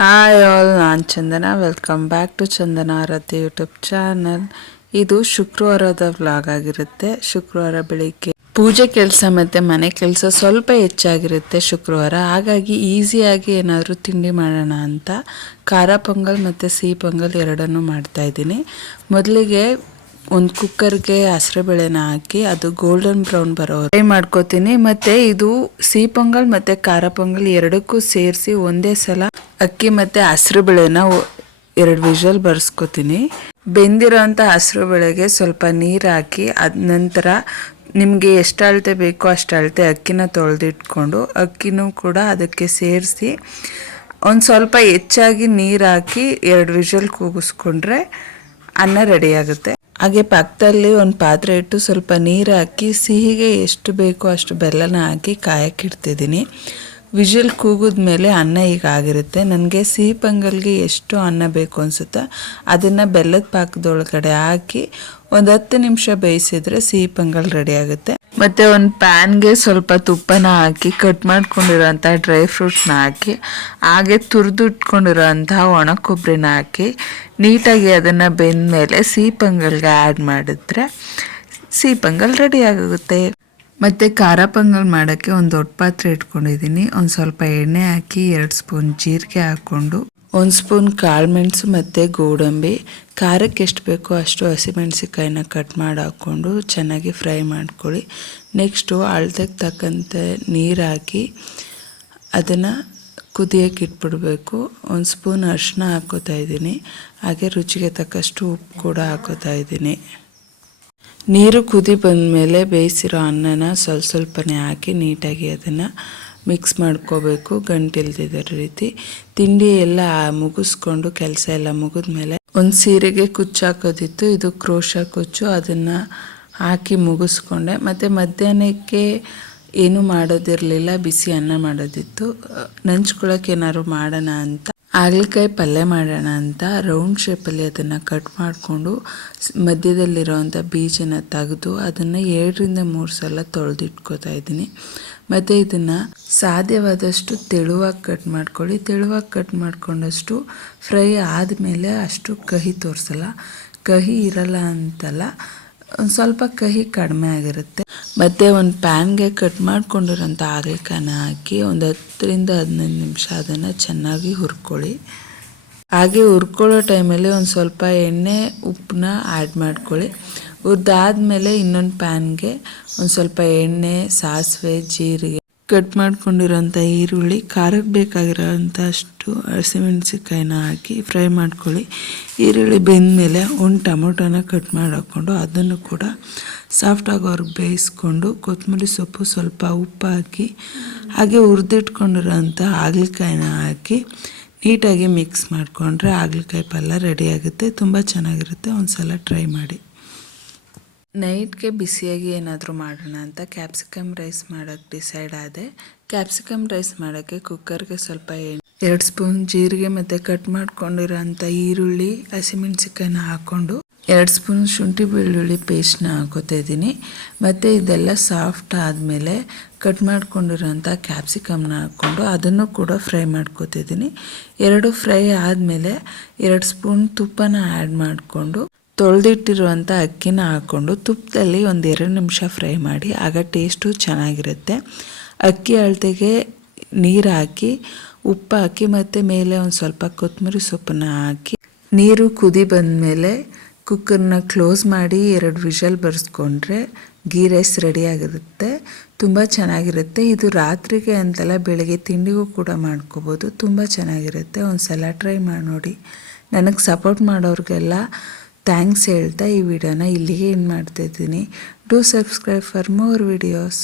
Hi all ನಾನು Chandana. Welcome back to Chandana Aarti YouTube channel ಇದು ಶುಕ್ರವಾರದ vlog ಆಗಿರುತ್ತೆ. ಶುಕ್ರವಾರ ಬೆಳಿಗ್ಗೆ ಪೂಜೆ ಕೆಲಸ ಮತ್ತು ಮನೆ ಕೆಲಸ ಸ್ವಲ್ಪ ಹೆಚ್ಚಾಗಿರುತ್ತೆ ಶುಕ್ರವಾರ. ಹಾಗಾಗಿ ಈಸಿಯಾಗಿ ಏನಾದರೂ ತಿಂಡಿ ಮಾಡೋಣ ಅಂತ ಖಾರ ಪೊಂಗಲ್ ಮತ್ತು ಸಿಹಿ ಪೊಂಗಲ್ ಎರಡನ್ನೂ ಮಾಡ್ತಾಯಿದ್ದೀನಿ ಮೊದಲಿಗೆ ಒಂದು ಕುಕ್ಕರ್ಗೆ ಹಸಿರುಬೇಳೆನ ಹಾಕಿ ಅದು ಗೋಲ್ಡನ್ ಬ್ರೌನ್ ಬರೋ ಫ್ರೈ ಮಾಡ್ಕೋತೀನಿ. ಮತ್ತೆ ಇದು ಸಿಹಿ ಪೊಂಗಲ್ ಮತ್ತೆ ಖಾರ ಪೊಂಗಲ್ ಎರಡಕ್ಕೂ ಸೇರಿಸಿ ಒಂದೇ ಸಲ ಅಕ್ಕಿ ಮತ್ತೆ ಹಸಿರು ಬೇಳೆನ ಎರಡು ವಿಷಲ್ ಬರ್ಸ್ಕೊತೀನಿ. ಬೆಂದಿರೋಂಥ ಹಸಿರು ಬೆಳೆಗೆ ಸ್ವಲ್ಪ ನೀರು ಹಾಕಿ ಅದ ನಂತರ ನಿಮಗೆ ಎಷ್ಟು ಅಳತೆ ಬೇಕೋ ಅಷ್ಟು ಅಳತೆ ಅಕ್ಕಿನ ತೊಳೆದಿಟ್ಕೊಂಡು ಅಕ್ಕಿನೂ ಕೂಡ ಅದಕ್ಕೆ ಸೇರಿಸಿ ಒಂದು ಸ್ವಲ್ಪ ಹೆಚ್ಚಾಗಿ ನೀರು ಹಾಕಿ ಎರಡು ವಿಷಲ್ ಕೂಗಿಸ್ಕೊಂಡ್ರೆ ಅನ್ನ ರೆಡಿ ಆಗುತ್ತೆ. ಹಾಗೆ ಪಕ್ಕದಲ್ಲಿ ಒಂದು ಪಾತ್ರೆ ಇಟ್ಟು ಸ್ವಲ್ಪ ನೀರು ಹಾಕಿ, ಸಿಹಿಗೆ ಎಷ್ಟು ಬೇಕೋ ಅಷ್ಟು ಬೆಲ್ಲನ ಹಾಕಿ ಕಾಯಕ್ಕಿಡ್ತಿದ್ದೀನಿ ಕೂಗಿದ ಮೇಲೆ ಅನ್ನ ಈಗ ಆಗಿರುತ್ತೆ. ನನಗೆ ಸಿಹಿ ಪೊಂಗಲ್ಗೆ ಎಷ್ಟು ಅನ್ನ ಬೇಕು ಅನಿಸುತ್ತೆ ಅದನ್ನು ಬೆಲ್ಲದ ಪಾಕದೊಳಗಡೆ ಹಾಕಿ ಒಂದು ಹತ್ತು ನಿಮಿಷ ಬೇಯಿಸಿದರೆ ಸಿಹಿ ಪೊಂಗಲ್ ರೆಡಿ ಆಗುತ್ತೆ. ಮತ್ತು ಒಂದು ಪ್ಯಾನ್ಗೆ ಸ್ವಲ್ಪ ತುಪ್ಪನ ಹಾಕಿ ಕಟ್ ಮಾಡ್ಕೊಂಡಿರೋಂಥ ಡ್ರೈ ಫ್ರೂಟ್ಸ್ನ ಹಾಕಿ, ಹಾಗೆ ತುರಿದು ಇಟ್ಕೊಂಡಿರೋಂಥ ಒಣ ಕೊಬ್ಬರಿನ ಹಾಕಿ, ನೀಟಾಗಿ ಅದನ್ನು ಬೆಂದ ಮೇಲೆ ಸಿಹಿ ಪೊಂಗಲ್ಗೆ ಆ್ಯಡ್ ಮಾಡಿದ್ರೆ ಸಿಹಿ ಪೊಂಗಲ್ ರೆಡಿ ಆಗುತ್ತೆ. ಮತ್ತು ಖಾರ ಪೊಂಗಲ್ ಮಾಡೋಕ್ಕೆ ಒಂದು ದೊಡ್ಡ ಪಾತ್ರೆ ಇಟ್ಕೊಂಡಿದ್ದೀನಿ. ಒಂದು ಸ್ವಲ್ಪ ಎಣ್ಣೆ ಹಾಕಿ ಎರಡು ಸ್ಪೂನ್ ಜೀರಿಗೆ ಹಾಕ್ಕೊಂಡು ಒಂದು ಸ್ಪೂನ್ ಕಾಳುಮೆಣಸು ಮತ್ತು ಗೋಡಂಬಿ. ಖಾರಕ್ಕೆ ಎಷ್ಟು ಬೇಕೋ ಅಷ್ಟು ಹಸಿಮೆಣಸಿಕಾಯಿನ ಕಟ್ ಮಾಡಿ ಹಾಕ್ಕೊಂಡು ಚೆನ್ನಾಗಿ ಫ್ರೈ ಮಾಡ್ಕೊಳ್ಳಿ. ನೆಕ್ಸ್ಟು ಅಳ್ದಕ್ಕೆ ತಕ್ಕಂತೆ ನೀರು ಹಾಕಿ ಅದನ್ನು ಕುದಿಯೋಕೆ ಇಟ್ಬಿಡಬೇಕು. ಒಂದು ಸ್ಪೂನ್ ಅರಿಶಿನ ಹಾಕೋತಾ ಇದ್ದೀನಿ. ಹಾಗೆ ರುಚಿಗೆ ತಕ್ಕಷ್ಟು ಉಪ್ಪು ಕೂಡ ಹಾಕೋತಾ ಇದ್ದೀನಿ. ನೀರು ಕುದಿ ಬಂದಮೇಲೆ ಬೇಯಿಸಿರೋ ಅನ್ನನ ಸ್ವಲ್ಪ ಸ್ವಲ್ಪನೇ ಹಾಕಿ ನೀಟಾಗಿ ಅದನ್ನು ಮಿಕ್ಸ್ ಮಾಡ್ಕೋಬೇಕು ಗಂಟಿಲ್ದಿದ ರೀತಿ. ತಿಂಡಿ ಎಲ್ಲ ಮುಗಿಸ್ಕೊಂಡು ಕೆಲಸ ಎಲ್ಲ ಮುಗಿದ್ಮೇಲೆ ಒಂದು ಸೀರೆಗೆ ಕುಚ್ಚು ಹಾಕೋದಿತ್ತು, ಇದು ಕ್ರೋಶ ಕುಚ್ಚು. ಅದನ್ನು ಹಾಕಿ ಮುಗಿಸ್ಕೊಂಡೆ. ಮತ್ತು ಮಧ್ಯಾಹ್ನಕ್ಕೆ ಏನೂ ಮಾಡೋದಿರಲಿಲ್ಲ, ಬಿಸಿ ಅನ್ನ ಮಾಡೋದಿತ್ತು. ನಂಚ್ಕೊಳಕ್ಕೆ ಏನಾದ್ರು ಮಾಡೋಣ ಅಂತ. ಹಾಗಲಕಾಯಿ ಪಲ್ಯ ಮಾಡೋಣ ಅಂತ ರೌಂಡ್ ಶೇಪಲ್ಲಿ ಅದನ್ನು ಕಟ್ ಮಾಡಿಕೊಂಡು ಮಧ್ಯದಲ್ಲಿರೋವಂಥ ಬೀಜನ ತೆಗೆದು ಅದನ್ನು ಎರಡರಿಂದ ಮೂರು ಸಲ ತೊಳೆದಿಟ್ಕೋತಾ ಇದ್ದೀನಿ. ಮತ್ತು ಇದನ್ನು ಸಾಧ್ಯವಾದಷ್ಟು ತೆಳುವಾಗಿ ಕಟ್ ಮಾಡ್ಕೊಳ್ಳಿ. ತೆಳುವಾಗಿ ಕಟ್ ಮಾಡಿಕೊಂಡಷ್ಟು ಫ್ರೈ ಆದಮೇಲೆ ಅಷ್ಟು ಕಹಿ ತೋರಿಸಲ್ಲ. ಕಹಿ ಇರಲ್ಲ ಅಂತಲ್ಲ. ಒಂದು ಸ್ವಲ್ಪ ಕಹಿ ಕಡಿಮೆ ಆಗಿರುತ್ತೆ. ಮತ್ತು ಒಂದು ಪ್ಯಾನ್ಗೆ ಕಟ್ ಮಾಡ್ಕೊಂಡಿರೋಂಥ ಹಾಗಲಕಾಯನ್ನ ಹಾಕಿ ಒಂದು ಹತ್ತರಿಂದ ಹದಿನೈದು ನಿಮಿಷ ಅದನ್ನು ಚೆನ್ನಾಗಿ ಹುರ್ಕೊಳ್ಳಿ. ಹಾಗೆ ಹುರ್ಕೊಳ್ಳೋ ಟೈಮಲ್ಲಿ ಒಂದು ಸ್ವಲ್ಪ ಎಣ್ಣೆ ಉಪ್ಪನ್ನ ಆ್ಯಡ್ ಮಾಡ್ಕೊಳ್ಳಿ. ಹುರಿದಾದ್ಮೇಲೆ ಇನ್ನೊಂದು ಪ್ಯಾನ್ಗೆ ಒಂದು ಸ್ವಲ್ಪ ಎಣ್ಣೆ, ಸಾಸಿವೆ, ಜೀರಿಗೆ ಕಟ್ ಮಾಡ್ಕೊಂಡಿರೋಂಥ ಈರುಳ್ಳಿ ಖಾರಕ್ಕೆ ಬೇಕಾಗಿರೋಂಥ ಅಷ್ಟು ಹಸಿಮೆಣ್ಸಿಕಾಯಿನ ಹಾಕಿ ಫ್ರೈ ಮಾಡ್ಕೊಳ್ಳಿ. ಈರುಳ್ಳಿ ಬೆಂದಮೇಲೆ ಒಂದು ಟೊಮೊಟೊನ ಕಟ್ ಮಾಡಿಕೊಂಡು ಅದನ್ನು ಕೂಡ ಸಾಫ್ಟ್ ಆಗೋರ್ಗೆ ಬೇಯಿಸ್ಕೊಂಡು ಕೊತ್ತಂಬರಿ ಸೊಪ್ಪು ಸ್ವಲ್ಪ ಉಪ್ಪು ಹಾಕಿ ಹಾಗೆ ಹುರಿದಿಟ್ಕೊಂಡಿರೋಂಥ ಹಾಗಲಕಾಯಿನ ಹಾಕಿ ನೀಟಾಗಿ ಮಿಕ್ಸ್ ಮಾಡಿಕೊಂಡ್ರೆ ಹಾಗಲಕಾಯಿ ಪಲ್ಯ ರೆಡಿ ಆಗುತ್ತೆ. ತುಂಬ ಚೆನ್ನಾಗಿರುತ್ತೆ. ಒಂದು ಸಲ ಟ್ರೈ ಮಾಡಿ. ನೈಟ್ಗೆ ಬಿಸಿಯಾಗಿ ಏನಾದರೂ ಮಾಡೋಣ ಅಂತ ಕ್ಯಾಪ್ಸಿಕಮ್ ರೈಸ್ ಮಾಡೋಕ್ಕೆ ಡಿಸೈಡ್ ಆದೆ. ಕ್ಯಾಪ್ಸಿಕಮ್ ರೈಸ್ ಮಾಡೋಕ್ಕೆ ಕುಕ್ಕರ್ಗೆ ಸ್ವಲ್ಪ ಎಣ್ಣೆ, ಎರಡು ಸ್ಪೂನ್ ಜೀರಿಗೆ ಮತ್ತು ಕಟ್ ಮಾಡ್ಕೊಂಡಿರೋಂಥ ಈರುಳ್ಳಿ ಹಸಿಮೆಣ್ಸಿಕಾಯಿನ ಹಾಕ್ಕೊಂಡು ಎರಡು ಸ್ಪೂನ್ ಶುಂಠಿ ಬೆಳ್ಳುಳ್ಳಿ ಪೇಸ್ಟ್ನ ಹಾಕೋತಾ ಇದ್ದೀನಿ. ಮತ್ತು ಇದೆಲ್ಲ ಸಾಫ್ಟ್ ಆದಮೇಲೆ ಕಟ್ ಮಾಡ್ಕೊಂಡಿರೋಂಥ ಕ್ಯಾಪ್ಸಿಕಮ್ನ ಹಾಕ್ಕೊಂಡು ಅದನ್ನು ಕೂಡ ಫ್ರೈ ಮಾಡ್ಕೋತಿದ್ದೀನಿ ಎರಡು ಫ್ರೈ ಆದಮೇಲೆ ಎರಡು ಸ್ಪೂನ್ ತುಪ್ಪನ ಆ್ಯಡ್ ಮಾಡಿಕೊಂಡು ತೊಳೆದಿಟ್ಟಿರುವಂಥ ಅಕ್ಕಿನ ಹಾಕ್ಕೊಂಡು ತುಪ್ಪದಲ್ಲಿ ಒಂದು ಎರಡು ನಿಮಿಷ ಫ್ರೈ ಮಾಡಿ, ಆಗ ಟೇಸ್ಟು ಚೆನ್ನಾಗಿರುತ್ತೆ. ಅಕ್ಕಿ ಅಳತೆಗೆ ನೀರು ಹಾಕಿ, ಉಪ್ಪು ಹಾಕಿ ಮತ್ತು ಮೇಲೆ ಒಂದು ಸ್ವಲ್ಪ ಕೊತ್ತಂಬರಿ ಸೊಪ್ಪನ್ನ ಹಾಕಿ, ನೀರು ಕುದಿ ಬಂದಮೇಲೆ ಕುಕ್ಕರ್ನ ಕ್ಲೋಸ್ ಮಾಡಿ ಎರಡು ವಿಷಲ್ ಬರೆಸ್ಕೊಂಡ್ರೆ ಗೀ ರೈಸ್ ರೆಡಿ ಆಗಿರುತ್ತೆ. ತುಂಬ ಚೆನ್ನಾಗಿರುತ್ತೆ. ಇದು ರಾತ್ರಿಗೆ ಅಂತಲ್ಲ, ಬೆಳಗ್ಗೆ ತಿಂಡಿಗೂ ಕೂಡ ಮಾಡ್ಕೋಬೋದು. ತುಂಬ ಚೆನ್ನಾಗಿರುತ್ತೆ. ಒಂದು ಸಲ ಟ್ರೈ ಮಾಡಿ ನೋಡಿ. ನನಗೆ ಸಪೋರ್ಟ್ ಮಾಡೋರಿಗೆಲ್ಲ ಥ್ಯಾಂಕ್ಸ್ ಹೇಳ್ತಾ ಈ ವಿಡಿಯೋನ ಇಲ್ಲಿಗೆ ಏನು ಮಾಡ್ತಾಯಿದ್ದೀನಿ do subscribe for more videos